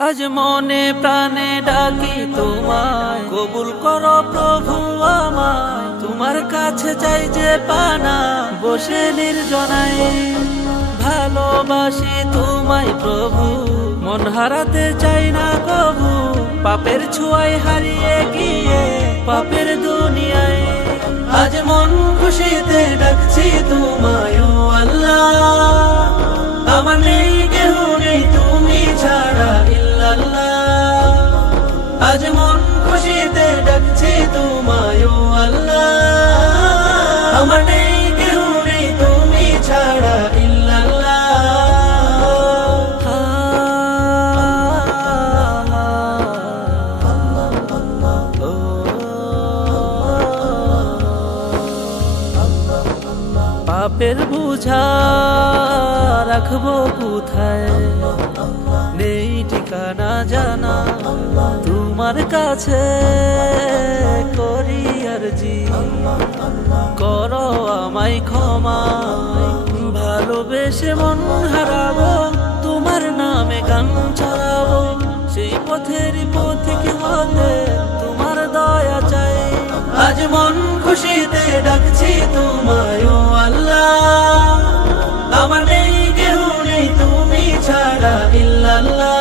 আজ মনে প্রাণে ডাকি তোমায়, কবুল করো প্রভু আমায়। তোমার কাছে চাই যে পানা, বসে নির্জনায় ভালোবাসি তোমায় প্রভু। মন হারাতে চাই না কবু, পাপের ছোঁয়ায় হারিয়ে গিয়ে পাপের দুনিয়ায়। আজ মন খুশিতে ডাকছি তোমায় ও আল্লাহ। আমার নেই কেহ নেই তুমি ছাড়া ইল্লাল্লাহ। আজ মন খুশিতে ডাকছি তোমায় ও আল্লাহ। আমার নেই কেহ নেই তুমি ছাড়া ইল্লাল্লাহ। পাপের বুঝা রাখবো কোথায়, নেই ঠিকানা জানা। তোমার কাছে করি আরজি, করো আমায় ক্ষমা। ভালোবেসে মন হারাবো, তোমার নামে গান ছড়াবো। সেই পথের পথিক হতে তোমার দয়া চাই। আজ মন খুশিতে ডাকছি তোমায় ও আল্লাহ। আমার নেই কেহ নেই তুমি ছাড়া ইল্লাল্লাহ।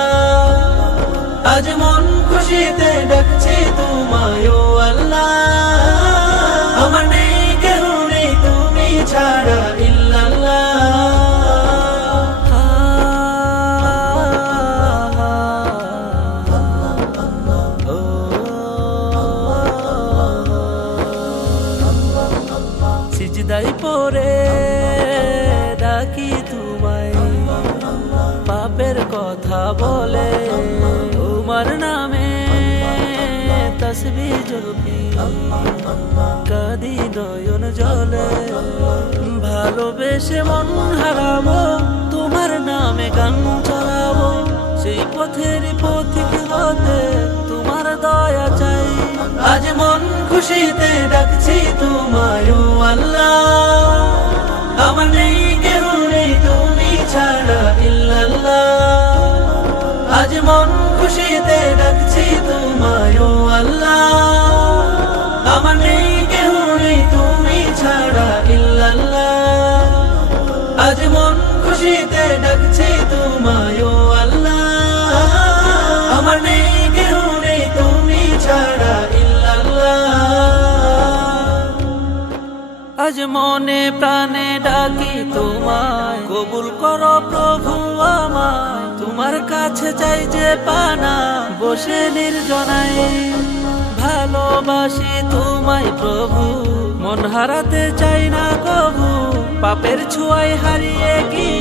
আজ মন খুশিতে ডাকছি তোমায় ও আল্লাহ। আমার নেই কেহ নেই তুমি ছাড়া ইল্লাল্লাহ। সিজদাই পড়ে ডাকি তোমায়, পাপের কথা বলে তোমার নামে তসবিহ জপি। কাঁদি নয়ন জলে, ভালোবেসে মন হারাবো। তোমার নামে গান ছড়াবো, সেই পথের পথিক হতে তোমার দয়া চাই। আজ মন খুশিতে ডাকছি তোমায় ও আল্লাহ। আমার নেই কেহ নেই তুমি ছাড়া ইল্লাল্লাহ। আজ মন খুশিতে ডাকছি তোমায় ও আল্লাহ। আমার নেই কেহ নেই তুমি ছাড়া ইল্লাল্লাহ। আজ মন খুশিতে ডাকছি তোমায় ও আল্লাহ। আমার নেই কেহ নেই তুমি ছাড়া ইল্লাল্লাহ। আজ মনে প্রাণে ডাকি তোমায়, কবুল করো প্রভু আমায়। তোমার কাছে চাই যে পানা, বসে নির্জনায় ভালোবাসি তোমায় প্রভু। মন হারাতে চাই না কবু, পাপের ছোঁয়ায় হারিয়ে গিয়ে